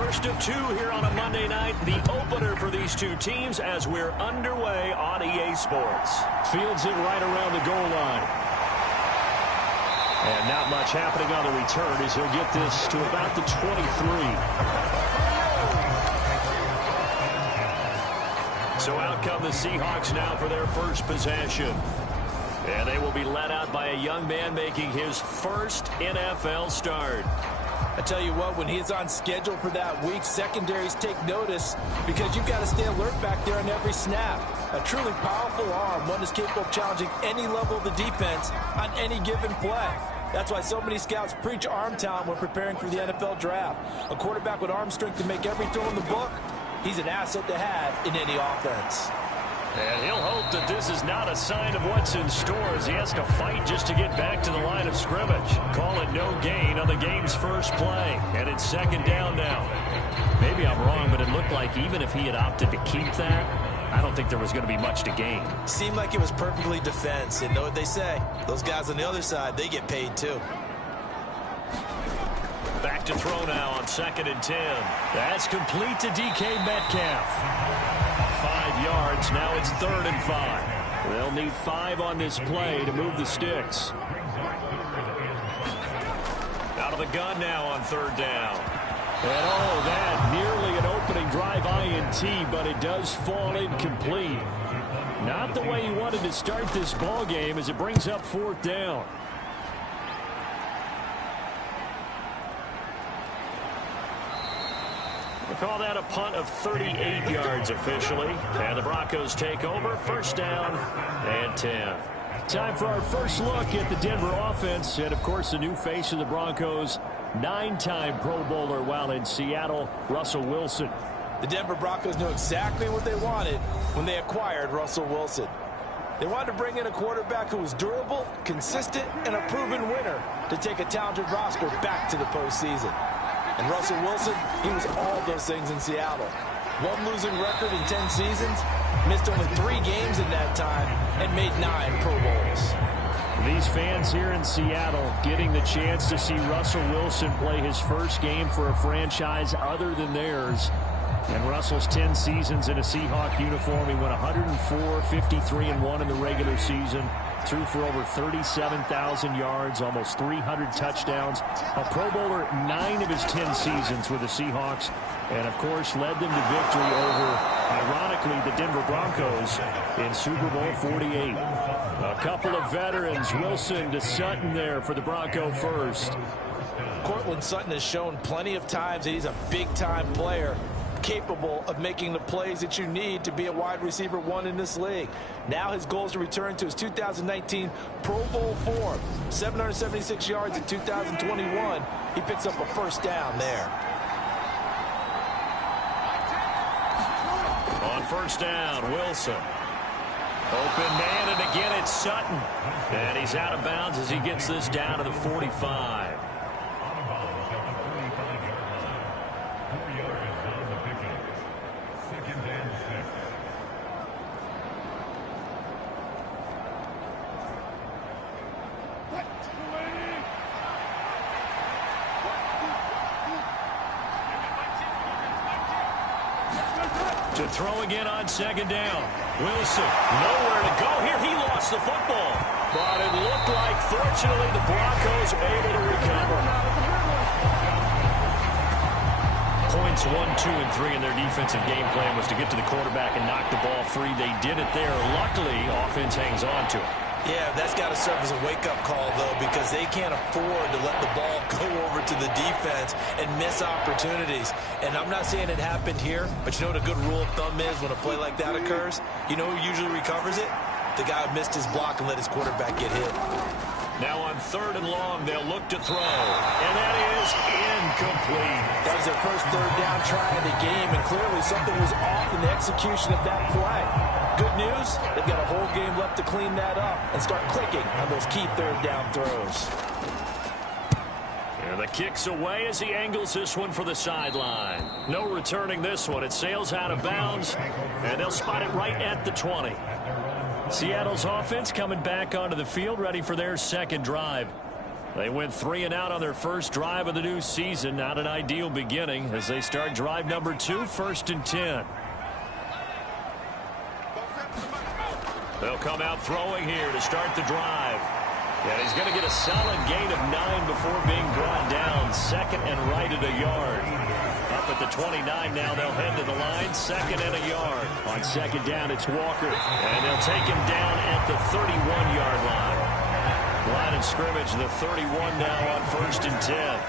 First of two here on a Monday night, the opener for these two teams as we're underway on EA Sports. Fields it right around the goal line. And not much happening on the return as he'll get this to about the 23. So out come the Seahawks now for their first possession. And they will be led out by a young man making his first NFL start. I tell you what, when he's on schedule for that week, secondaries take notice because you've got to stay alert back there on every snap. A truly powerful arm, one is capable of challenging any level of the defense on any given play. That's why so many scouts preach arm talent when preparing for the NFL draft. A quarterback with arm strength to make every throw in the book, he's an asset to have in any offense. And he'll hope that this is not a sign of what's in store as he has to fight just to get back to the line of scrimmage. Call it no gain on the game's first play. And it's second down now. Maybe I'm wrong, but it looked like even if he had opted to keep that, I don't think there was going to be much to gain. Seemed like it was perfectly defense. And know what they say? Those guys on the other side, they get paid too. Back to throw now on 2nd and 10. That's complete to DK Metcalf. 5 yards. Now it's 3rd and 5. They'll need 5 on this play to move the sticks. Out of the gun now on 3rd down. And oh, that nearly an opening drive INT, but it does fall incomplete. Not the way he wanted to start this ball game as it brings up 4th down. We'll call that a punt of 38 yards officially. And the Broncos take over. 1st down and 10. Time for our first look at the Denver offense. And, of course, the new face of the Broncos, 9-time Pro Bowler while in Seattle, Russell Wilson. The Denver Broncos knew exactly what they wanted when they acquired Russell Wilson. They wanted to bring in a quarterback who was durable, consistent, and a proven winner to take a talented roster back to the postseason. And Russell Wilson, he was all those things in Seattle. 1 losing record in 10 seasons, missed only 3 games in that time, and made 9 Pro Bowls. These fans here in Seattle getting the chance to see Russell Wilson play his first game for a franchise other than theirs. And Russell's 10 seasons in a Seahawk uniform, he went 104, 53-1 in the regular season. Threw for over 37,000 yards, almost 300 touchdowns. A Pro Bowler 9 of his 10 seasons with the Seahawks. And, of course, led them to victory over, ironically, the Denver Broncos in Super Bowl 48. A couple of veterans, Wilson to Sutton there for the Bronco first. Cortland Sutton has shown plenty of times that he's a big-time player, capable of making the plays that you need to be a wide receiver 1 in this league. Now his goal is to return to his 2019 Pro Bowl form. 776 yards in 2021. He picks up a 1st down there. On 1st down, Wilson. Open man, and again it's Sutton. And he's out of bounds as he gets this down to the 45. To throw again on 2nd down. Wilson, nowhere to go here. He lost the football. But it looked like, fortunately, the Broncos are able to recover. Points 1, 2, and 3 in their defensive game plan was to get to the quarterback and knock the ball free. They did it there. Luckily, offense hangs on to it. Yeah, that's got to serve as a wake-up call, though, because they can't afford to let the ball go over to the defense and miss opportunities. And I'm not saying it happened here, but you know what a good rule of thumb is when a play like that occurs? You know who usually recovers it? The guy who missed his block and let his quarterback get hit. Now on 3rd and long, they'll look to throw. And that is incomplete. That was their first 3rd down try of the game, and clearly something was off in the execution of that play. Good news, they've got a whole game left to clean that up and start clicking on those key 3rd down throws. And the kick's away as he angles this one for the sideline. No returning this one. It sails out of bounds, and they'll spot it right at the 20. Seattle's offense coming back onto the field, ready for their second drive. They went 3 and out on their first drive of the new season. Not an ideal beginning as they start drive number 2, 1st and 10. They'll come out throwing here to start the drive. And he's going to get a solid gain of 9 before being brought down. 2nd and right at a yard. Up at the 29 now, they'll head to the line. 2nd and a yard. On 2nd down, it's Walker. And they'll take him down at the 31-yard line. Line of scrimmage, the 31 now on 1st and 10.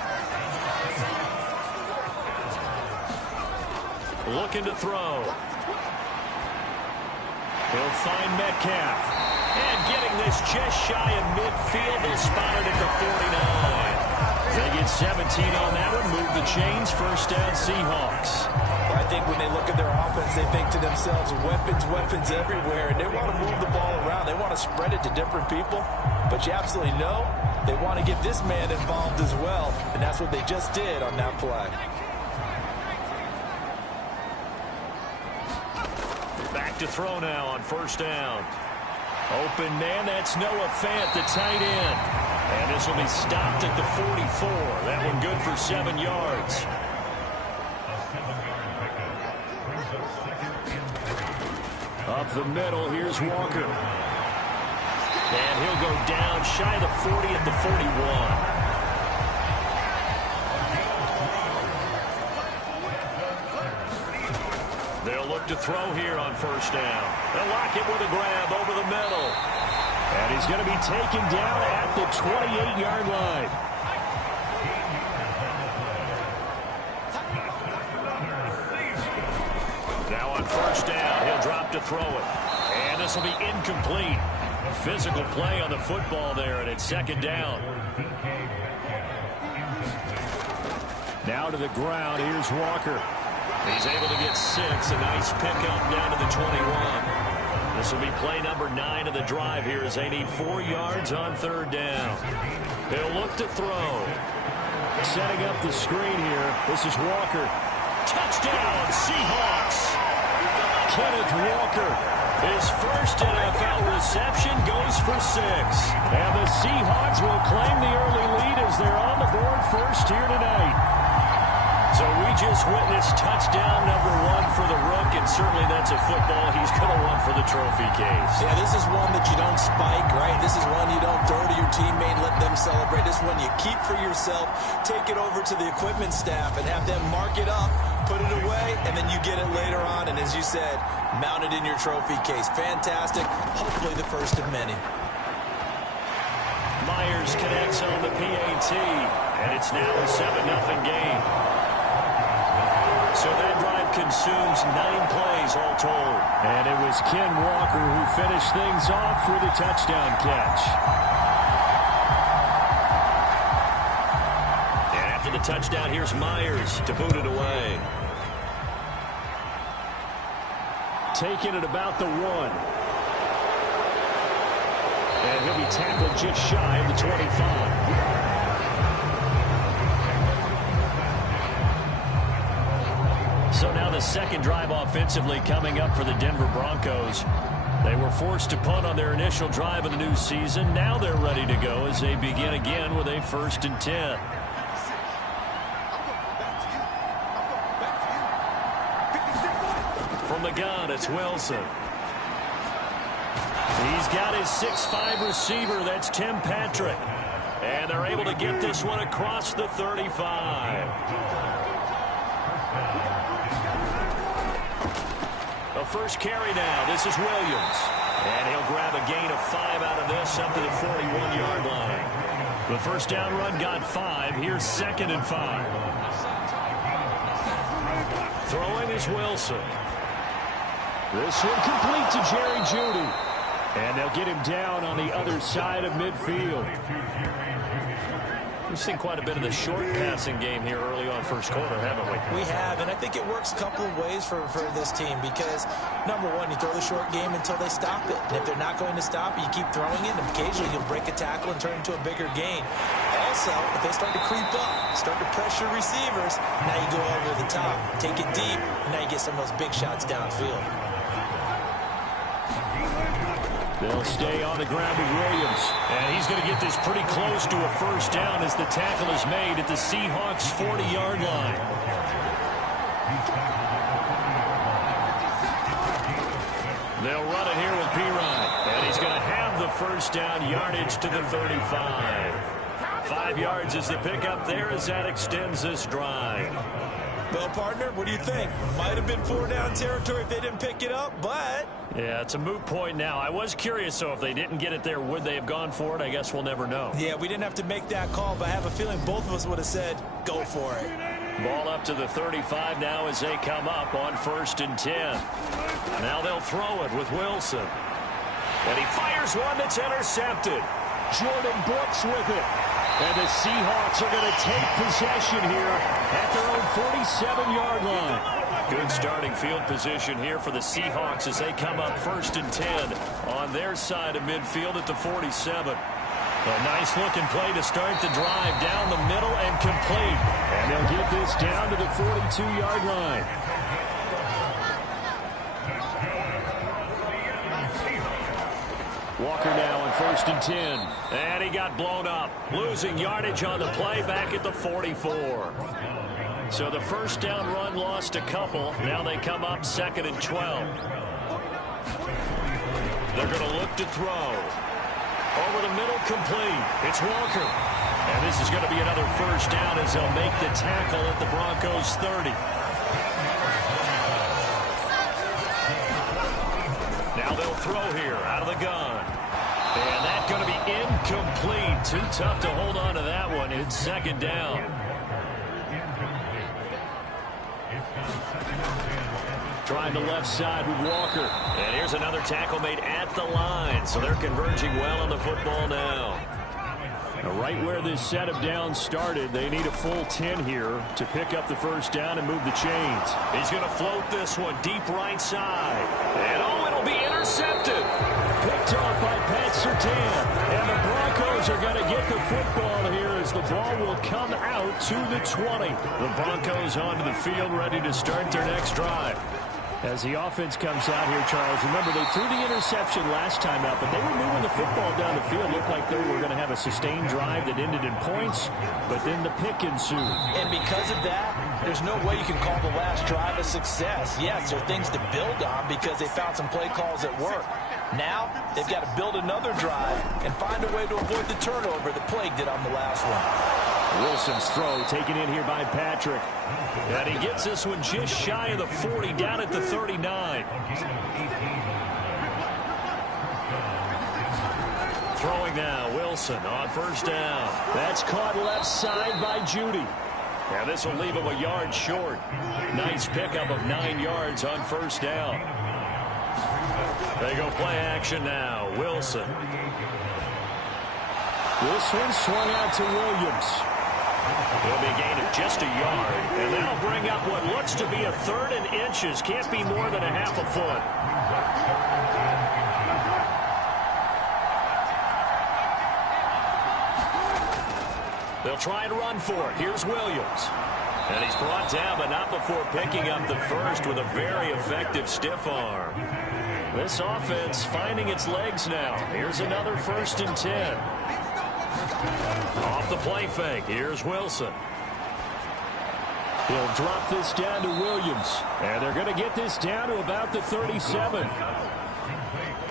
Looking to throw. He'll find Metcalf. And getting this just shy of midfield. They'll spot it at the 49. They get 17 on that one. Move the chains. 1st down, Seahawks. Well, I think when they look at their offense, they think to themselves, weapons, weapons everywhere. And they want to move the ball around. They want to spread it to different people. But you absolutely know they want to get this man involved as well. And that's what they just did on that play. Back to throw now on 1st down. Open man, that's Noah Fant, the tight end. And this will be stopped at the 44. That one good for 7 yards. Up the middle, here's Walker. And he'll go down shy of the 40 at the 41. They'll look to throw here on 1st down. They'll lock it with a grab over the middle. And he's going to be taken down at the 28-yard line. Now on 1st down, he'll drop to throw it. And this will be incomplete. Physical play on the football there, and it's 2nd down. Now to the ground, here's Walker. He's able to get 6. A nice pickup down to the 21. This will be play number 9 of the drive here as they need 4 yards on 3rd down. They'll look to throw. Setting up the screen here. This is Walker. Touchdown, Seahawks. Kenneth Walker. His first NFL reception goes for 6. And the Seahawks will claim the early lead as they're on the board first here tonight. So we just witnessed touchdown number 1 for the Rook, and certainly that's a football he's going to want for the trophy case. Yeah, this is one that you don't spike, right? This is one you don't throw to your teammate and let them celebrate. This is one you keep for yourself, take it over to the equipment staff and have them mark it up, put it away, and then you get it later on. And as you said, mount it in your trophy case. Fantastic. Hopefully the first of many. Myers connects on the PAT, and it's now a 7-0 game. So that drive consumes 9 plays all told. And it was Ken Walker who finished things off with a touchdown catch. And after the touchdown, here's Myers to boot it away. Taking it about the 1. And he'll be tackled just shy of the 25. So now the 2nd drive offensively coming up for the Denver Broncos. They were forced to punt on their initial drive of the new season. Now they're ready to go as they begin again with a 1st and 10. From the gun, it's Wilson. He's got his 6'5" receiver. That's Tim Patrick. And they're able to get this one across the 35. The first carry now. This is Williams. And he'll grab a gain of 5 out of this up to the 41-yard line. The first down run got 5. Here's 2nd and 5. Throwing is Wilson. This one complete to Jerry Jeudy. And they'll get him down on the other side of midfield. We've seen quite a bit of the short passing game here early on first quarter, haven't we? We have, and I think it works a couple of ways for this team because, number 1, you throw the short game until they stop it. And if they're not going to stop it, you keep throwing it, and occasionally you'll break a tackle and turn it into a bigger gain. Also, if they start to creep up, start to pressure receivers, now you go over the top, take it deep, and now you get some of those big shots downfield. They'll stay on the ground with Williams. And he's going to get this pretty close to a first down as the tackle is made at the Seahawks' 40-yard line. They'll run it here with Pirine. And he's going to have the first down, yardage to the 35. 5 yards is the pickup there as that extends this drive. Well, partner, what do you think? Might have been 4-down territory if they didn't pick it up, but... Yeah, it's a moot point now. I was curious, so if they didn't get it there, would they have gone for it? I guess we'll never know. Yeah, we didn't have to make that call, but I have a feeling both of us would have said, go for it. Ball up to the 35 now as they come up on 1st and 10. Now they'll throw it with Wilson. And he fires one that's intercepted. Jordan Brooks with it. And the Seahawks are going to take possession here at their own 47-yard line. Good starting field position here for the Seahawks as they come up 1st and 10 on their side of midfield at the 47. A nice looking play to start the drive down the middle and complete. And they'll get this down to the 42-yard line. Walker now on 1st and 10. And he got blown up. Losing yardage on the play back at the 44. So the first down run lost a couple. Now they come up 2nd and 12. They're going to look to throw. Over the middle, complete. It's Walker. And this is going to be another first down as they'll make the tackle at the Broncos' 30. Now they'll throw here out of the gun. And that's going to be incomplete. Too tough to hold on to that one. It's 2nd down. Trying the left side with Walker. And here's another tackle made at the line. So they're converging well on the football now. Right where this set of downs started, they need a full 10 here to pick up the first down and move the chains. He's going to float this one deep right side. And oh, it'll be intercepted. Picked off by Pat Surtain. And the Broncos are going to get the football here as the ball will come out to the 20. The Broncos onto the field ready to start their next drive. As the offense comes out here, Charles, remember they threw the interception last time out, but they were moving the football down the field. Looked like they were going to have a sustained drive that ended in points, but then the pick ensued. And because of that, there's no way you can call the last drive a success. Yes, there are things to build on because they found some play calls that work. Now, they've got to build another drive and find a way to avoid the turnover that plagued it on the last one. Wilson's throw taken in here by Patrick. And he gets this one just shy of the 40, down at the 39. Throwing now, Wilson on first down. That's caught left side by Judy. And this will leave him a yard short. Nice pickup of 9 yards on first down. They go play action now. Wilson. This one swung out to Williams. It'll be a gain of just a yard, and that'll bring up what looks to be a 3rd and inches. Can't be more than a half a foot. They'll try and run for it. Here's Williams. And he's brought down, but not before picking up the first with a very effective stiff arm. This offense finding its legs now. Here's another 1st and 10. Off the play fake. Here's Wilson. He'll drop this down to Williams. And they're going to get this down to about the 37.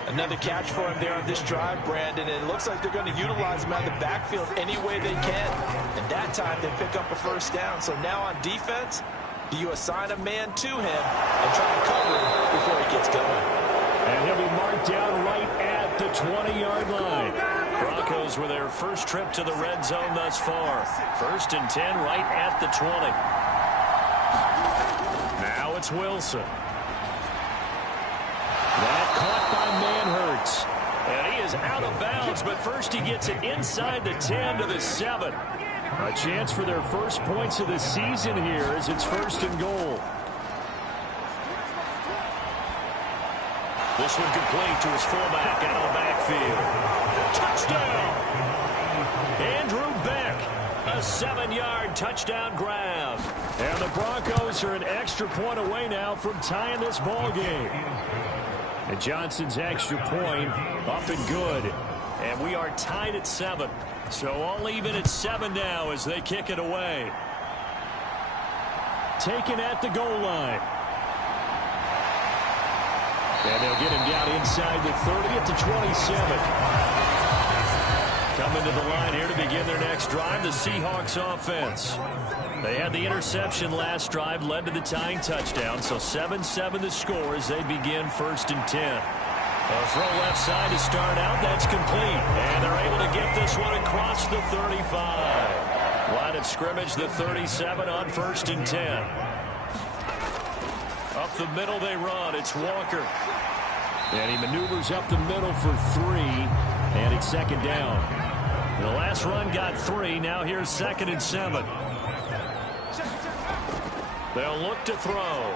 Another catch for him there on this drive, Brandon. And it looks like they're going to utilize him out of the backfield any way they can. And that time they pick up a first down. So now on defense, do you assign a man to him and try to cover him before he gets going? And he'll be marked down right at the 20-yard line. Broncos with their first trip to the red zone thus far. 1st and 10 right at the 20. Now it's Wilson. That caught by Manhertz. And he is out of bounds, but first he gets it inside the 10 to the 7. A chance for their first points of the season here as it's 1st and goal. This one complete to his fullback out of the backfield. Touchdown! Andrew Beck, a 7-yard touchdown grab. And the Broncos are an extra point away now from tying this ball game. And Johnson's extra point up and good. And we are tied at 7. So all even at 7 now as they kick it away. Taken at the goal line. And they'll get him down inside the 30 at the 27. Coming to the line here to begin their next drive, the Seahawks offense. They had the interception last drive, led to the tying touchdown. So 7-7 the score as they begin 1st and 10. A throw left side to start out. That's complete. And they're able to get this one across the 35. Line of scrimmage, the 37 on 1st and 10. Up the middle they run. It's Walker. And he maneuvers up the middle for 3. And it's 2nd down. The last run got 3. Now here's 2nd and 7. They'll look to throw.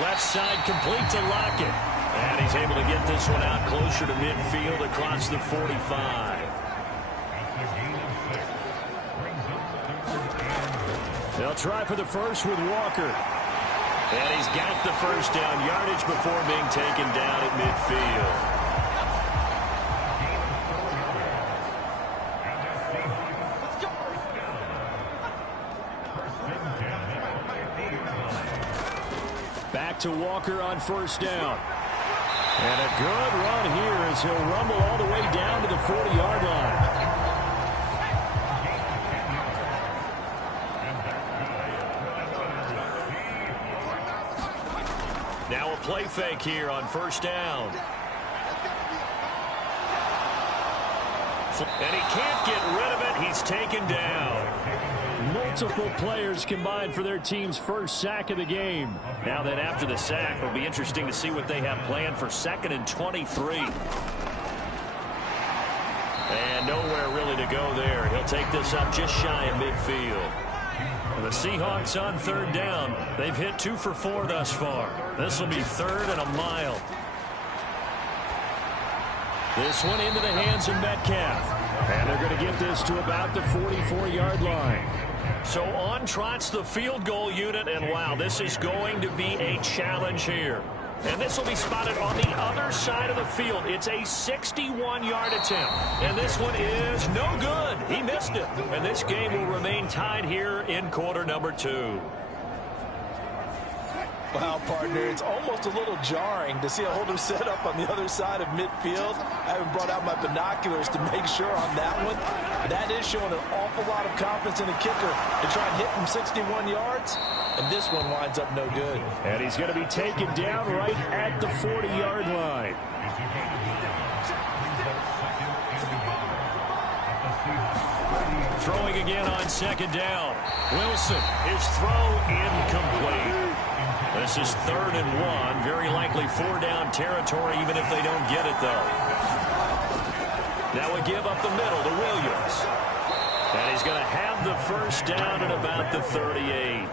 Left side complete to Lockett. And he's able to get this one out closer to midfield across the 45. They'll try for the first with Walker. And he's got the first down yardage before being taken down at midfield. Back to Walker on 1st down. And a good run here as he'll rumble all the way down to the 40-yard line. Now a play fake here on 1st down. And he can't get rid of it. He's taken down. Multiple players combined for their team's first sack of the game. Now then, after the sack, it'll be interesting to see what they have planned for 2nd and 23. And nowhere really to go there. He'll take this up just shy of midfield. And the Seahawks on 3rd down. They've hit 2 for 4 thus far. This will be 3rd and a mile. This one into the hands of Metcalf. And they're going to get this to about the 44-yard line. So on trots the field goal unit, and wow, this is going to be a challenge here. And this will be spotted on the other side of the field. It's a 61-yard attempt. And this one is no good. He missed it. And this game will remain tied here in quarter number 2. Wow, partner, it's almost a little jarring to see a holder set up on the other side of midfield. I haven't brought out my binoculars to make sure on that one. That is showing an awful lot of confidence in the kicker to try and hit from 61 yards. And this one winds up no good. And he's going to be taken down right at the 40-yard line. Throwing again on 2nd down. Wilson, his throw incomplete. This is 3rd and 1. Very likely 4-down territory, even if they don't get it, though. Now a give up the middle to Williams. And he's going to have the first down at about the 38.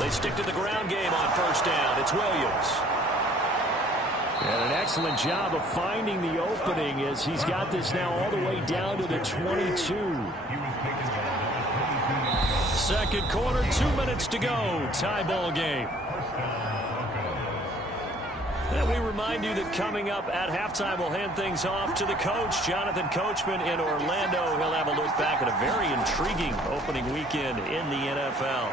They stick to the ground game on 1st down. It's Williams. And an excellent job of finding the opening as he's got this now all the way down to the 22. 2nd quarter, 2 minutes to go. Tie ball game. And we remind you that coming up at halftime, we'll hand things off to the coach, Jonathan Coachman in Orlando. He'll have a look back at a very intriguing opening weekend in the NFL.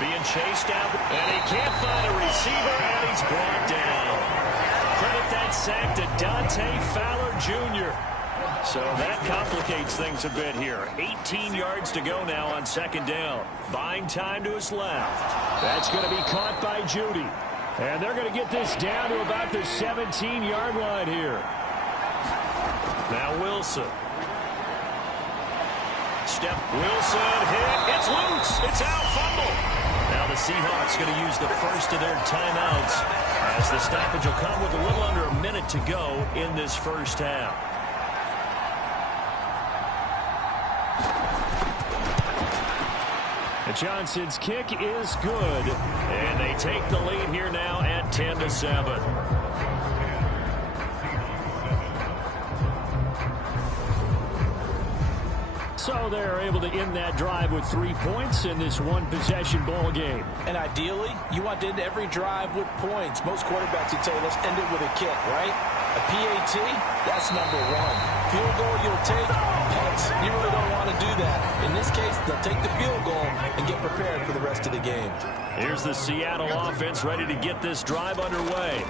Being chased out, and he can't find a receiver, and he's brought down. Credit that sack to Dante Fowler Jr. So that complicates things a bit here. 18 yards to go now on 2nd down. Buying time to his left. That's going to be caught by Judy. And they're going to get this down to about the 17-yard line here. Now Wilson. Step Wilson hit. It's loose. It's out. Fumble. Now the Seahawks going to use the first of their timeouts as the stoppage will come with a little under a minute to go in this first half. And Johnson's kick is good. And they take the lead here now at 10-7. So they're able to end that drive with 3 points in this one-possession ball game. And ideally, you want to end every drive with points. Most quarterbacks would tell you, let's end it with a kick, right? A PAT, that's number one. Field goal you'll take, punts, you really don't want to do that. In this case, they'll take the field goal and get prepared for the rest of the game. Here's the Seattle offense ready to get this drive underway.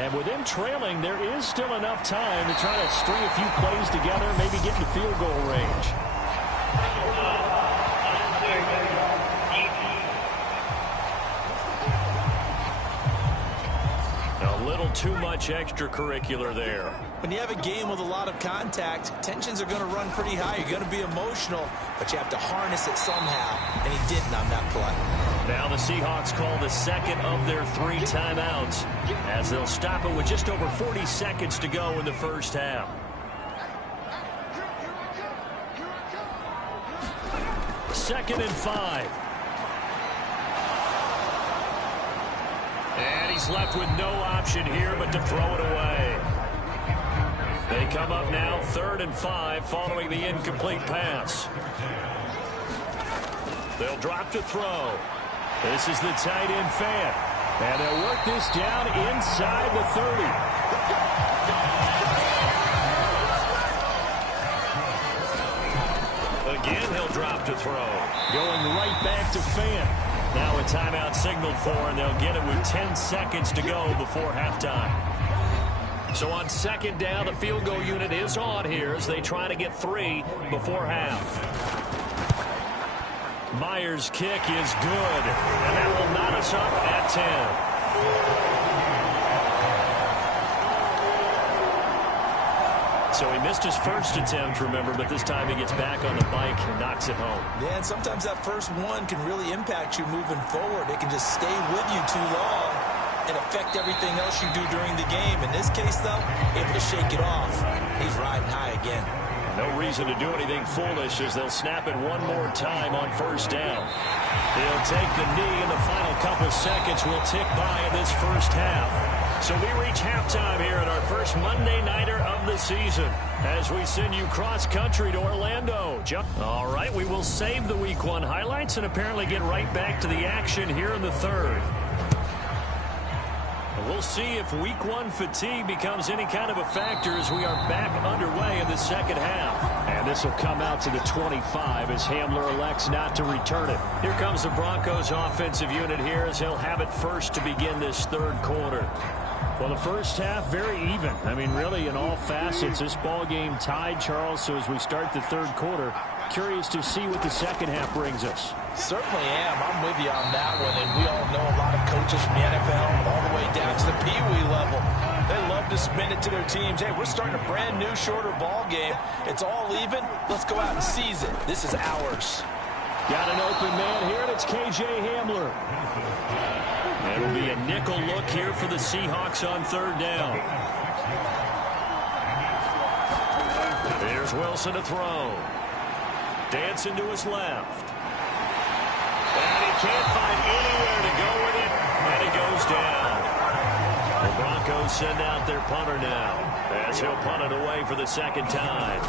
And with them trailing, there is still enough time to try to string a few plays together, maybe get into field goal range. A little too much extracurricular there. When you have a game with a lot of contact, tensions are going to run pretty high. You're going to be emotional, but you have to harness it somehow, and he didn't on that play. Now the Seahawks call the second of their 3 timeouts as they'll stop it with just over 40 seconds to go in the first half. Second and 5. And he's left with no option here but to throw it away. They come up now 3rd and 5 following the incomplete pass. They'll drop to throw. This is the tight end fan. And they'll work this down inside the 30. Again, he'll drop to throw. Going right back to Fan. Now a timeout signaled for, and they'll get it with 10 seconds to go before halftime. So on second down, the field goal unit is on here as they try to get 3 before half. Myers' kick is good, and that will knot us up at 10. So he missed his first attempt, remember, but this time he gets back on the bike and knocks it home. Yeah, and sometimes that first one can really impact you moving forward. It can just stay with you too long and affect everything else you do during the game. In this case, though, able to shake it off. He's riding high again. No reason to do anything foolish as they'll snap it one more time on first down. He'll take the knee, and the final couple seconds will tick by in this first half. So we reach halftime here at our first Monday Nighter of the season as we send you cross-country to Orlando. All right, we will save the Week 1 highlights and apparently get right back to the action here in the third. We'll see if Week 1 fatigue becomes any kind of a factor as we are back underway in the second half. And this will come out to the 25 as Hamler elects not to return it. Here comes the Broncos offensive unit here as he'll have it first to begin this third quarter. Well, the first half, very even. I mean, really, in all facets, this ball game tied, Charles. So as we start the third quarter, curious to see what the second half brings us. Certainly am. I'm with you on that one. And we all know a lot of coaches from the NFL all the way down to the Pee-wee level. They love to spin it to their teams. Hey, we're starting a brand new, shorter ball game. It's all even. Let's go out and seize it. This is ours. Got an open man here, and it's K.J. Hamler. It'll be a nickel look here for the Seahawks on third down. There's Wilson to throw. Dancing to his left. And he can't find anywhere to go with it, and he goes down. The Broncos send out their punter now as he'll punt it away for the second time.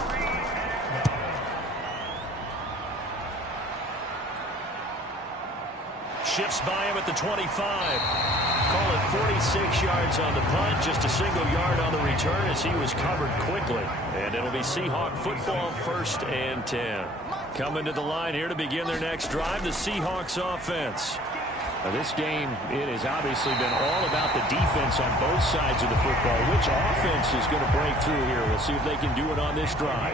Shifts by him at the 25. Call it 46 yards on the punt, just a single yard on the return as he was covered quickly. And it'll be Seahawk football, 1st and 10. Coming to the line here to begin their next drive, the Seahawks offense. Now this game, it has obviously been all about the defense on both sides of the football. Which offense is going to break through here? We'll see if they can do it on this drive.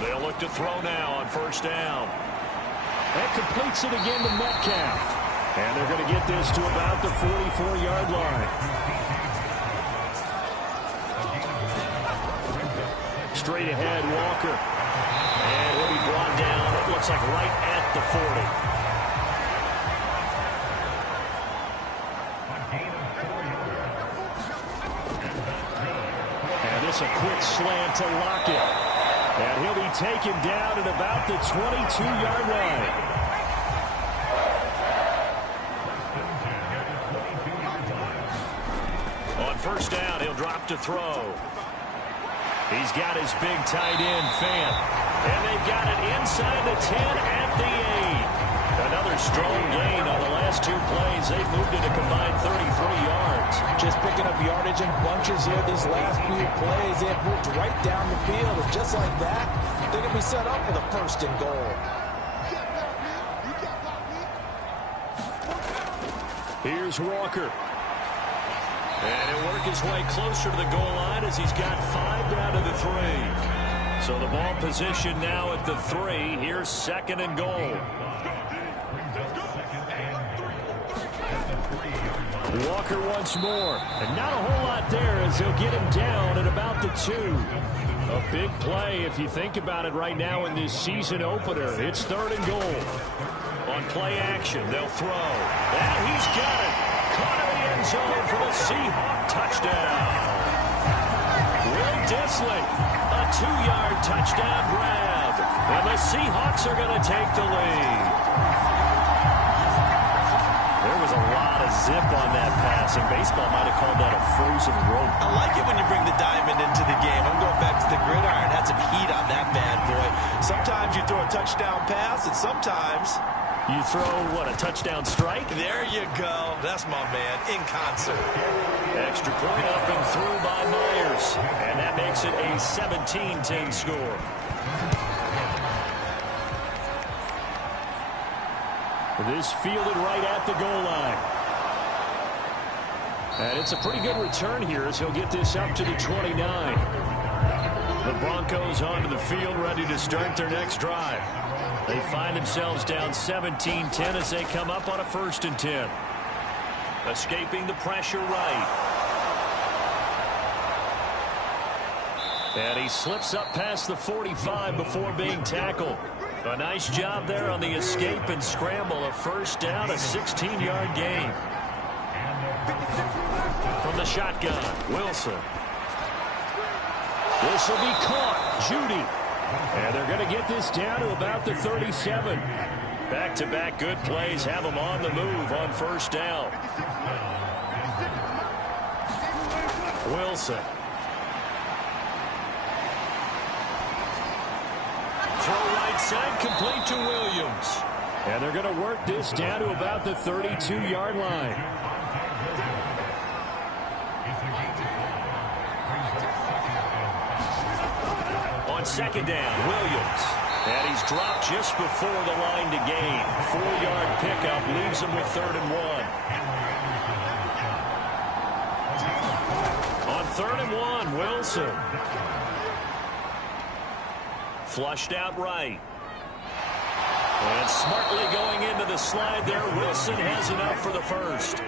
They'll look to throw now on first down. That completes it again to Metcalf. And they're going to get this to about the 44-yard line. Straight ahead, Walker. And he'll be brought down, it looks like right at the 40. And this a quick slant to Lockett. And he'll be taken down at about the 22-yard line. On first down, he'll drop to throw. He's got his big tight end, Fant. And they've got it inside the 10 at the 8. Another strong gain on the last 2 plays. They've moved it a combined 33 yards. Just picking up yardage in bunches here these last few plays. They've moved right down the field. And just like that, they're going to be set up for the 1st and goal. Here's Walker. And he'll work his way closer to the goal line as he's got 5 down to the 3. So the ball position now at the 3. Here's 2nd and goal. Walker once more. And not a whole lot there as he'll get him down at about the 2. A big play if you think about it right now in this season opener. It's 3rd and goal. On play action, they'll throw. And he's got it. Caught in the end zone for the Seahawks touchdown. Will Dissly, a 2-yard touchdown grab. And the Seahawks are going to take the lead. There was a lot of zip on that pass, and baseball might have called that a frozen rope. I like it when you bring the diamond into the game. I'm going back to the gridiron. Had some heat on that bad boy. Sometimes you throw a touchdown pass, and sometimes you throw, what, a touchdown strike? There you go. That's my man, in concert. Extra point up and through by Myers. And that makes it a 17-10 score. This fielded right at the goal line. And it's a pretty good return here as he'll get this up to the 29. The Broncos onto the field ready to start their next drive. They find themselves down 17-10 as they come up on a 1st and 10. Escaping the pressure right. And he slips up past the 45 before being tackled. A nice job there on the escape and scramble. A 1st down, a 16-yard gain. From the shotgun, Wilson. This will be caught. Judy. And they're going to get this down to about the 37. Back-to-back good plays have them on the move on 1st down. Wilson. Throw right side, complete to Williams. And they're going to work this down to about the 32-yard line. On 2nd down, Williams. And he's dropped just before the line to gain. 4-yard pickup leaves him with 3rd and 1. On 3rd and 1, Wilson. Flushed out right. And smartly going into the slide there. Wilson has enough for the 1st.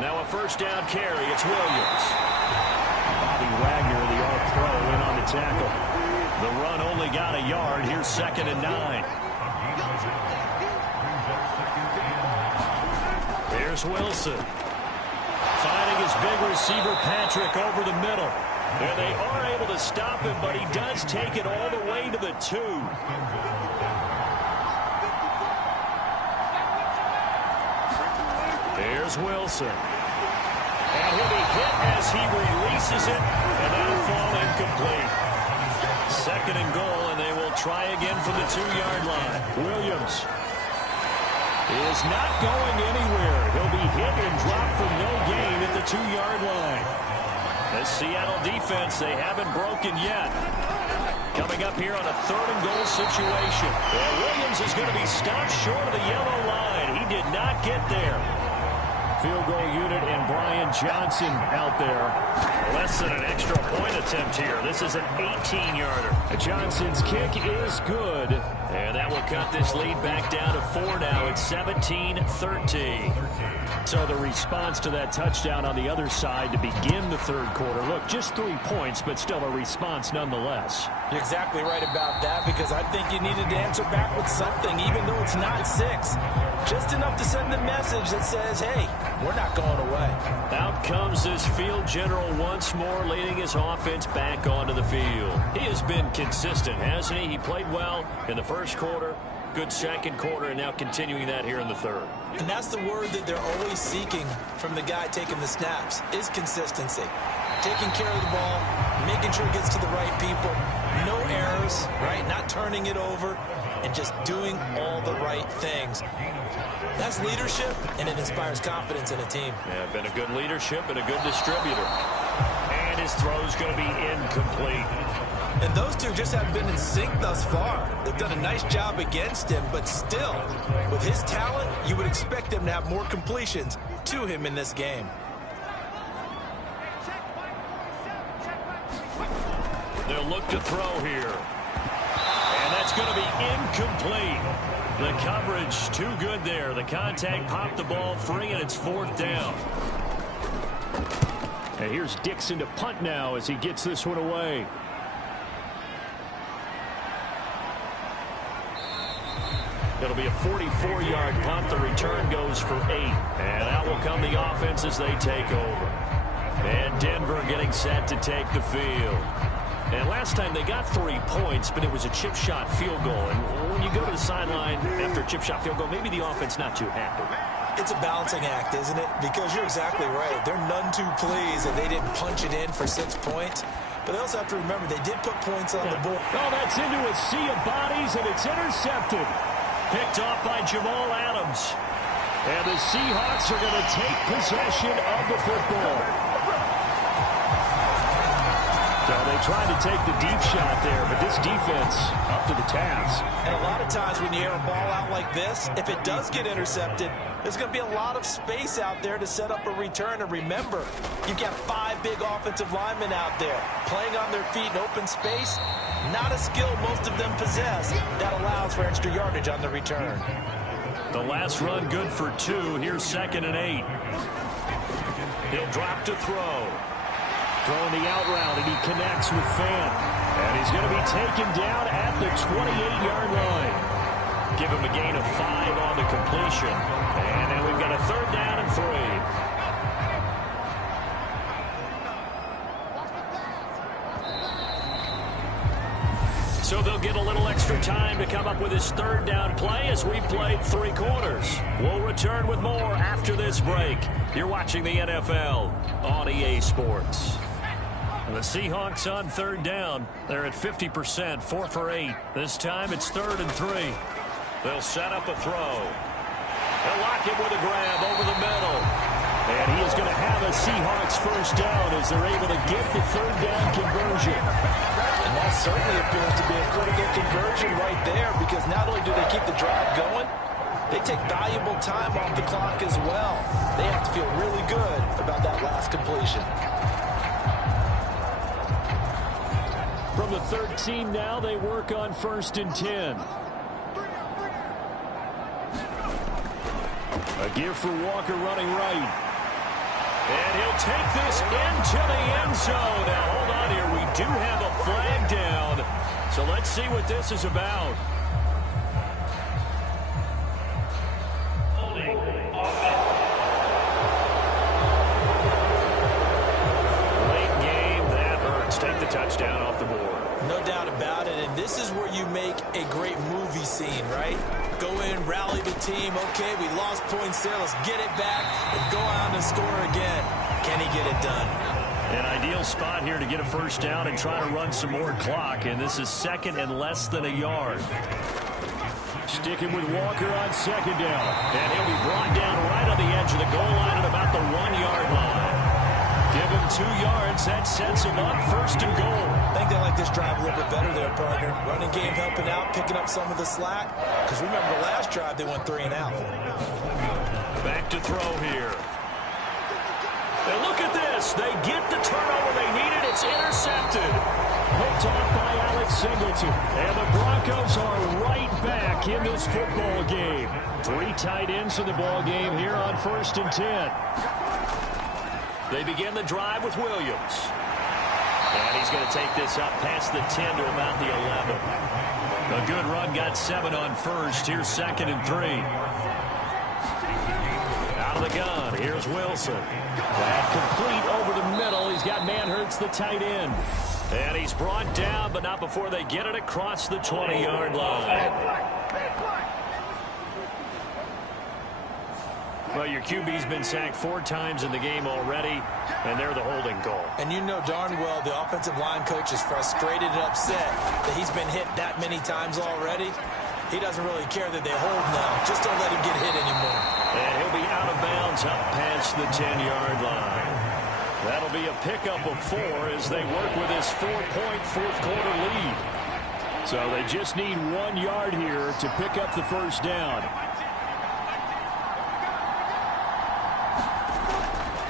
Now a 1st down carry. It's Williams. Bobby Wagner, the All-Pro, in on the tackle. The run only got a yard. Here's 2nd and 9. Here's Wilson. Finding his big receiver, Patrick, over the middle. And they are able to stop him, but he does take it all the way to the 2. Here's Wilson. And he'll be hit as he releases it, and that'll fall incomplete. 2nd and goal, and they will try again from the 2-yard line. Williams is not going anywhere. He'll be hit and dropped for no gain at the 2-yard line. The Seattle defense, they haven't broken yet. Coming up here on a 3rd and goal situation. And Williams is going to be stopped short of the yellow line. He did not get there. Field goal unit and Brian Johnson out there. Less than an extra point attempt here. This is an 18-yarder. Johnson's kick is good. And that will cut this lead back down to 4 now. It's 17-13. So the response to that touchdown on the other side to begin the 3rd quarter. Look, just 3 points, but still a response nonetheless. You're exactly right about that, because I think you needed to answer back with something, even though it's not 6. Just enough to send a message that says, hey, we're not going away. Out comes this field general once more, leading his offense back onto the field. He has been consistent, hasn't he? He played well in the 1st quarter, Good second quarter, and now continuing that here in the third. And that's the word that they're always seeking from the guy taking the snaps, is consistency. Taking care of the ball, making sure it gets to the right people, no errors, right? Not turning it over, and just doing all the right things. That's leadership, and it inspires confidence in a team. Yeah, been a good leadership and a good distributor. And his throw's going to be incomplete. And those two just haven't been in sync thus far. They've done a nice job against him, but still, with his talent, you would expect them to have more completions to him in this game. They'll look to throw here. And that's going to be incomplete. The coverage too good there. The contact popped the ball free, and it's 4th down. And here's Dixon to punt now as he gets this one away. It'll be a 44-yard punt. The return goes for 8. And out will come the offense as they take over. And Denver getting set to take the field. And last time they got 3 points, but it was a chip shot field goal. And when you go to the sideline after a chip shot field goal, maybe the offense not too happy. It's a balancing act, isn't it? Because you're exactly right. They're none too pleased that they didn't punch it in for 6 points. But they also have to remember they did put points on the board. Oh, that's into a sea of bodies, and it's intercepted. Picked off by Jamal Adams. And the Seahawks are going to take possession of the football. So they tried to take the deep shot there, but this defense up to the task. And a lot of times when you air a ball out like this, if it does get intercepted, there's going to be a lot of space out there to set up a return. And remember, you've got 5 big offensive linemen out there playing on their feet in open space. Not a skill most of them possess that allows for extra yardage on the return. The last run good for 2. Here's 2nd and 8. He'll drop to throw. Throwing the out route, and he connects with Fan. And he's going to be taken down at the 28-yard line. Give him a gain of 5 on the completion. And then we've got a 3rd down and 3. So they'll get a little extra time to come up with his 3rd down play as we've played 3 quarters. We'll return with more after this break. You're watching the NFL on EA Sports. The Seahawks on 3rd down. They're at 50%, 4 for 8. This time it's 3rd and 3. They'll set up a throw. They'll lock him with a grab over the middle. And he is going to have a Seahawks 1st down as they're able to get the 3rd down conversion. And that certainly appears to be a critical conversion right there, because not only do they keep the drive going, they take valuable time off the clock as well. They have to feel really good about that last completion. From the 13 now, they work on 1st and 10. A give for Walker running right. And he'll take this into the end zone. Now, hold on here. We do have a flag down. So let's see what this is about. Late game, that hurts. Take the touchdown off the board. No doubt about it, and this is where you make a great movie scene, right? Go in, rally the team. Okay, we lost points there. Let's get it back and go out and score again. Can he get it done? An ideal spot here to get a 1st down and try to run some more clock, and this is 2nd and less than a yard. Sticking with Walker on 2nd down, and he'll be brought down right on the edge of the goal line at about the 1-yard line. Give him 2 yards. That sets him up 1st and goal. I think they like this drive a little bit better there, partner. Running game helping out, picking up some of the slack. Because remember, the last drive, they went 3 and out. Back to throw here. And look at this. They get the turnover they needed. It's intercepted. Picked off by Alex Singleton. And the Broncos are right back in this football game. 3 tight ends in the ball game here on 1st and 10. They begin the drive with Williams. And he's going to take this up past the 10 to about the 11. A good run, got 7 on 1st. Here's 2nd and 3. Out of the gun, here's Wilson. That complete over the middle. He's got Manhurts, the tight end. And he's brought down, but not before they get it across the 20-yard line. Well, your QB's been sacked 4 times in the game already, and they're the holding goal. And you know darn well the offensive line coach is frustrated and upset that he's been hit that many times already. He doesn't really care that they hold now. Just don't let him get hit anymore. And he'll be out of bounds up past the 10-yard line. That'll be a pickup of 4 as they work with this 4-point fourth-quarter lead. So they just need 1 yard here to pick up the first down.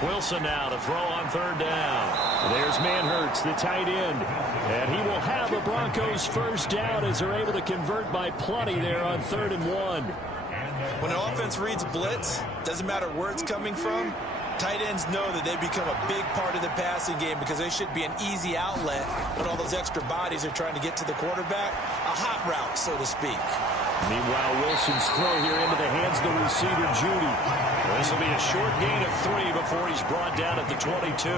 Wilson now to throw on 3rd down. There's Manhurts, the tight end. And he will have the Broncos first down as they're able to convert by plenty there on 3rd and 1. When an offense reads blitz, doesn't matter where it's coming from, tight ends know that they become a big part of the passing game because they should be an easy outlet when all those extra bodies are trying to get to the quarterback. A hot route, so to speak. Meanwhile, Wilson's throw here into the hands of the receiver, Judy. This will be a short gain of 3 before he's brought down at the 22.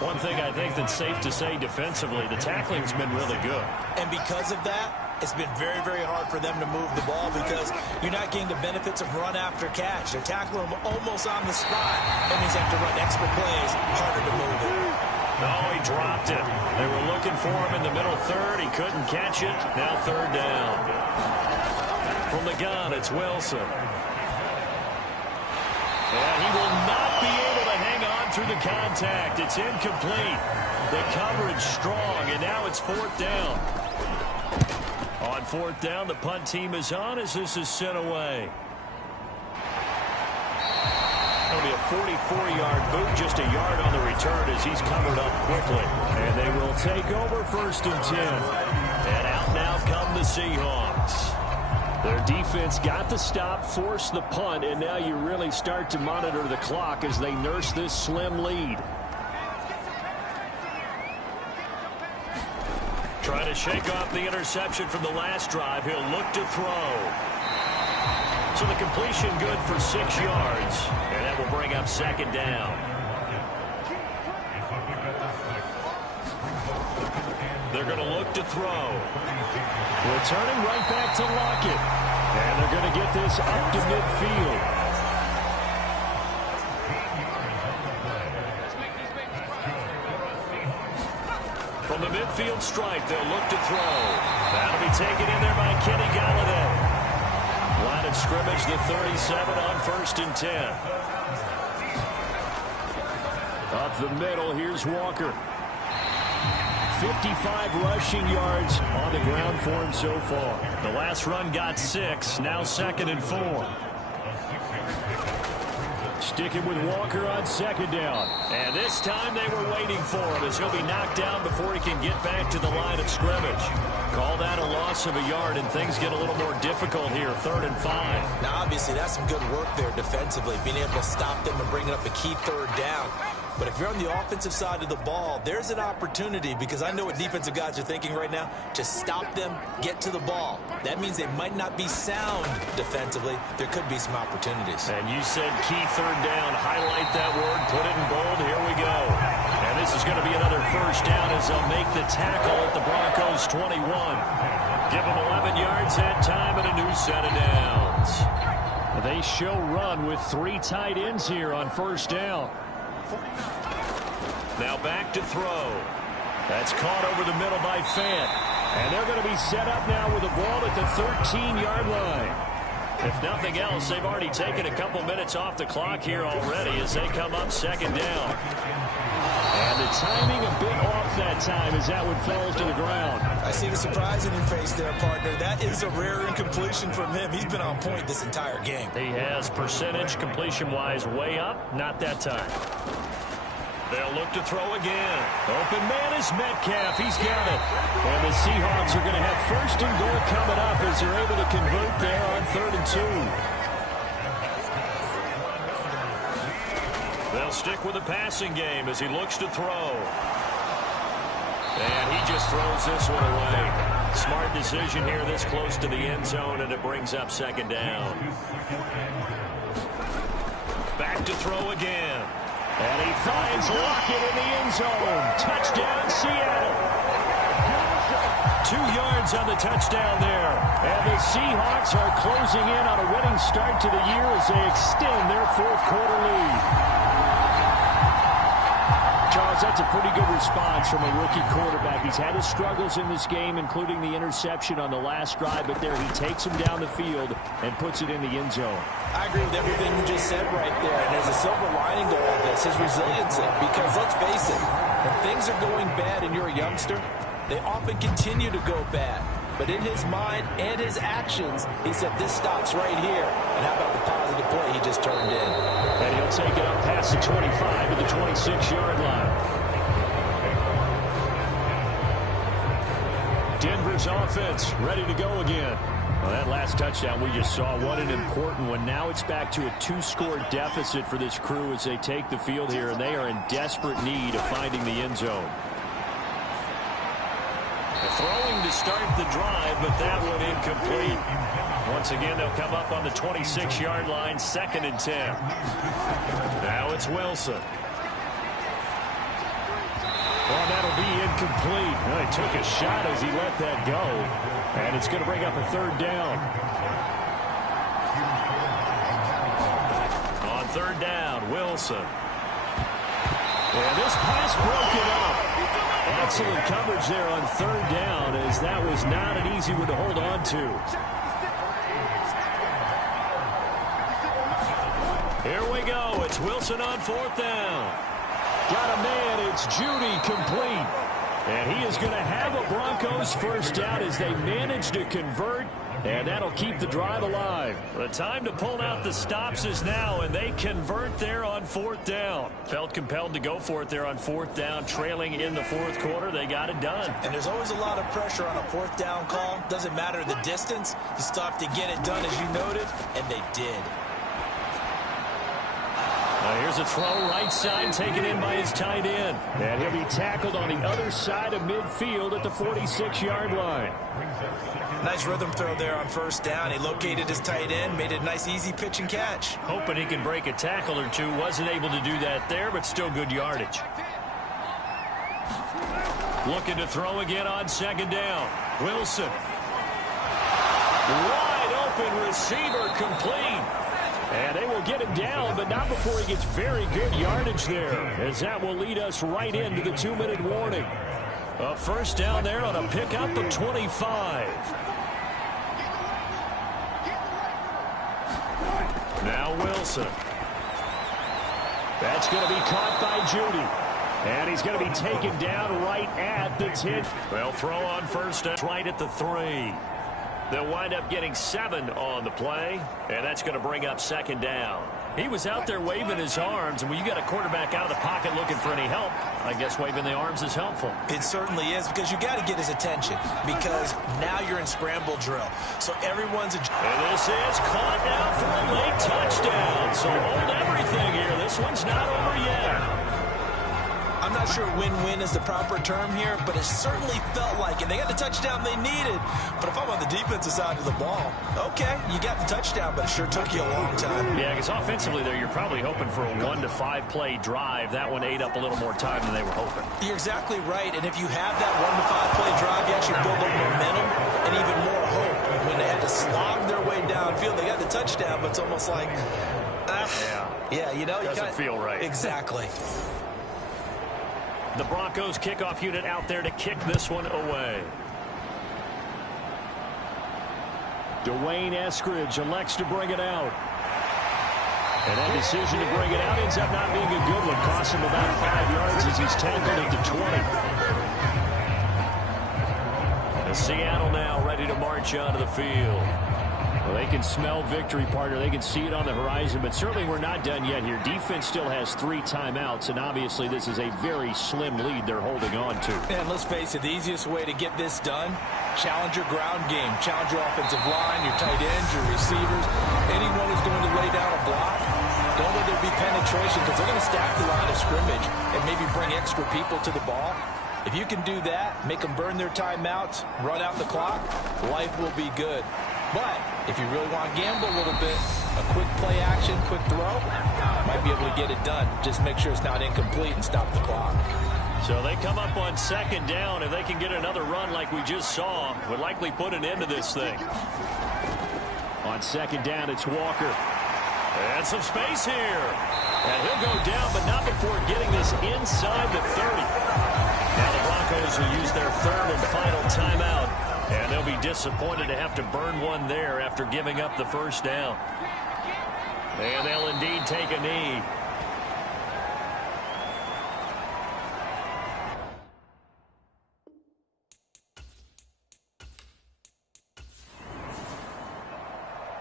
One thing I think that's safe to say defensively, the tackling's been really good. And because of that, it's been very, very hard for them to move the ball because you're not getting the benefits of run after catch. They're tackling them almost on the spot. That means they have to run extra plays, harder to move it. No, he dropped it. They were looking for him in the middle 3rd. He couldn't catch it. Now 3rd down. From the gun, it's Wilson. And he will not be able to hang on through the contact. It's incomplete. The coverage strong, and now it's 4th down. On 4th down, the punt team is on as this is sent away. That'll be a 44-yard boot, just a yard on the return as he's covered up quickly. And they will take over 1st and 10. And out now come the Seahawks. Their defense got the stop, forced the punt, and now you really start to monitor the clock as they nurse this slim lead. Trying to shake off the interception from the last drive. He'll look to throw. So the completion good for 6 yards. And that will bring up 2nd down. They're going to look to throw. Returning right back to Lockett. And they're going to get this up to midfield. From the midfield stripe, they'll look to throw. That'll be taken in there by Kenny Galladay. Line of scrimmage, the 37 on 1st and 10. Up the middle, here's Walker. 55 rushing yards on the ground for him so far. The last run got 6, now 2nd and 4. Sticking with Walker on 2nd down. And this time they were waiting for him as he'll be knocked down before he can get back to the line of scrimmage. Call that a loss of a yard, and things get a little more difficult here, 3rd and 5. Now, obviously, that's some good work there defensively, being able to stop them and bringing up a key 3rd down. But if you're on the offensive side of the ball, there's an opportunity, because I know what defensive guys are thinking right now, to stop them, get to the ball. That means they might not be sound defensively. There could be some opportunities. And you said key 3rd down. Highlight that word, put it in bold. Here we go. And this is going to be another first down as they'll make the tackle at the Broncos 21. Give them 11 yards that time and a new set of downs. They show run with 3 tight ends here on 1st down. Now back to throw. That's caught over the middle by Fant. And they're going to be set up now with the ball at the 13-yard line. If nothing else, they've already taken a couple minutes off the clock here already as they come up 2nd down. And the timing a bit off that time as that one falls to the ground. I see the surprise in your face there, partner. That is a rare incompletion from him. He's been on point this entire game. He has percentage completion-wise way up. Not that time. They'll look to throw again. Open man is Metcalf. He's got it. And the Seahawks are going to have 1st and goal coming up as they're able to convert there on 3rd and 2. They'll stick with the passing game as he looks to throw. And he just throws this one away. Smart decision here this close to the end zone, and it brings up 2nd down. Back to throw again. And he finds Lockett in the end zone. Touchdown, Seattle. 2 yards on the touchdown there. And the Seahawks are closing in on a winning start to the year as they extend their fourth quarter lead. Charles, that's a pretty good response from a rookie quarterback. He's had his struggles in this game, including the interception on the last drive, but there he takes him down the field and puts it in the end zone. I agree with everything you just said right there. And there's a silver lining to all this, his resiliency. Because let's face it, when things are going bad and you're a youngster, they often continue to go bad. But in his mind and his actions, he said, this stops right here. And how about the positive play he just turned in? And he'll take it up past the 25 to the 26-yard line. Denver's offense ready to go again. Well, that last touchdown we just saw, what an important one. Now it's back to a 2-score deficit for this crew as they take the field here, and they are in desperate need of finding the end zone. Throwing to start the drive, but that one incomplete. Once again, they'll come up on the 26-yard line, 2nd and 10. Now it's Wilson. Well, that'll be incomplete. Well, he took a shot as he let that go, and it's going to bring up a 3rd down. On 3rd down, Wilson. And this pass broken up. Excellent coverage there on 3rd down, as that was not an easy one to hold on to. Here we go. It's Wilson on 4th down. Got a man. It's Judy complete. And he is going to have a Broncos first down as they manage to convert. And that'll keep the drive alive. The time to pull out the stops is now, and they convert there on 4th down. Felt compelled to go for it there on 4th down, trailing in the 4th quarter. They got it done. And there's always a lot of pressure on a 4th down call. Doesn't matter the distance. You still have to get it done, as you noted, and they did. Here's a throw right side, taken in by his tight end. And he'll be tackled on the other side of midfield at the 46-yard line. Nice rhythm throw there on 1st down. He located his tight end, made it a nice easy pitch and catch. Hoping he can break a tackle or two. Wasn't able to do that there, but still good yardage. Looking to throw again on 2nd down. Wilson. Wide open receiver, complete. And they will get him down, but not before he gets very good yardage there, as that will lead us right into the 2-minute warning. A 1st down there on a pickup of 25. Now Wilson. That's going to be caught by Judy. And he's going to be taken down right at the 10. Well, throw on 1st down right at the 3. They'll wind up getting 7 on the play, and that's going to bring up 2nd down. He was out there waving his arms, and when you got a quarterback out of the pocket looking for any help, I guess waving the arms is helpful. It certainly is, because you got to get his attention, because now you're in scramble drill. So everyone's... And this is caught now for a late touchdown. So hold everything here. This one's not over yet. I'm not sure win-win is the proper term here, but it certainly felt like it. They got the touchdown they needed. But if I'm on the defensive side of the ball, okay, you got the touchdown, but it sure took you a long time. Yeah, because offensively there, you're probably hoping for a 1 to 5 play drive. That one ate up a little more time than they were hoping. You're exactly right. And if you have that 1 to 5 play drive, you actually build up momentum and even more hope. When they had to slog their way downfield, they got the touchdown, but it's almost like, yeah, you know, doesn't feel right. Exactly. The Broncos kickoff unit out there to kick this one away. Dwayne Eskridge elects to bring it out. And that decision to bring it out ends up not being a good one. Costs him about 5 yards as he's tackled at the 20. And Seattle now ready to march onto the field. Well, they can smell victory, partner. They can see it on the horizon, but certainly we're not done yet here. Defense still has 3 timeouts, and obviously this is a very slim lead they're holding on to. And let's face it, the easiest way to get this done, challenge your ground game. Challenge your offensive line, your tight ends, your receivers, anyone who's going to lay down a block. Don't let there be penetration, because they're going to stack the line of scrimmage and maybe bring extra people to the ball. If you can do that, make them burn their timeouts, run out the clock, life will be good. But if you really want to gamble a little bit, a quick play action, quick throw, might be able to get it done. Just make sure it's not incomplete and stop the clock. So they come up on second down. If they can get another run like we just saw, would likely put an end to this thing. On second down, it's Walker. And some space here. And he'll go down, but not before getting this inside the 30. Now the Broncos will use their third and final timeout. And they'll be disappointed to have to burn one there after giving up the first down. And they'll indeed take a knee.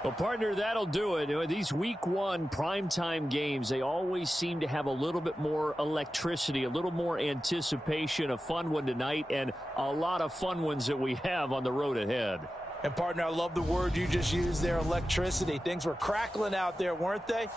Well, partner, that'll do it. These week one primetime games, they always seem to have a little bit more electricity, a little more anticipation. A fun one tonight, and a lot of fun ones that we have on the road ahead. And, partner, I love the word you just used there, electricity. Things were crackling out there, weren't they?